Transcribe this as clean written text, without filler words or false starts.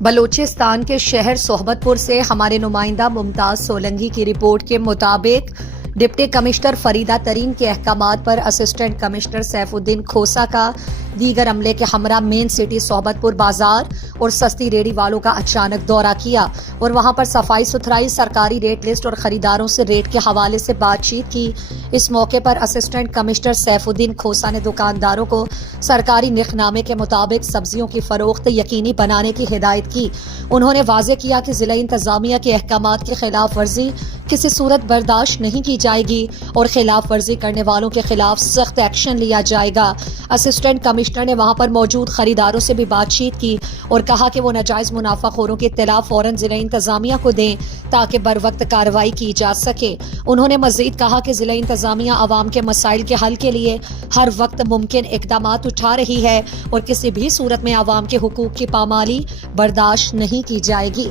بلوچستان کے شہر صحبت پور سے ہمارے نمائندہ ممتاز سولنگی کی رپورٹ کے مطابق ڈپٹی کمشنر فریدہ ترین کے احکامات پر اسسٹنٹ کمشنر سیف الدین کھوسا کا دیگر عملے کے ہمراہ مین سٹی صحبت پور بازار اور سستی ریڑھی والوں کا اچانک دورہ کیا اور وہاں پر صفائی ستھرائی، سرکاری ریٹ لسٹ اور خریداروں سے ریٹ کے حوالے سے بات چیت کی۔ اس موقع پر اسسٹنٹ کمشنر سیف الدین کھوسا نے دکانداروں کو سرکاری نرخ نامے کے مطابق سبزیوں کی فروخت یقینی بنانے کی ہدایت کی۔ انہوں نے واضح کیا کہ ضلع انتظامیہ کے احکامات کی خلاف ورزی کسی صورت برداشت نہیں کی جائے گی اور خلاف ورزی کرنے والوں کے خلاف سخت ایکشن لیا جائے گا۔ اسسٹنٹ کمشنر نے وہاں پر موجود خریداروں سے بھی بات چیت کی اور کہا کہ وہ ناجائز منافع خوروں کی اطلاع فوراً ضلع انتظامیہ کو دیں تاکہ بروقت کارروائی کی جا سکے۔ انہوں نے مزید کہا کہ ضلع انتظامیہ عوام کے مسائل کے حل کے لیے ہر وقت ممکن اقدامات اٹھا رہی ہے اور کسی بھی صورت میں عوام کے حقوق کی پامالی برداشت نہیں کی جائے گی۔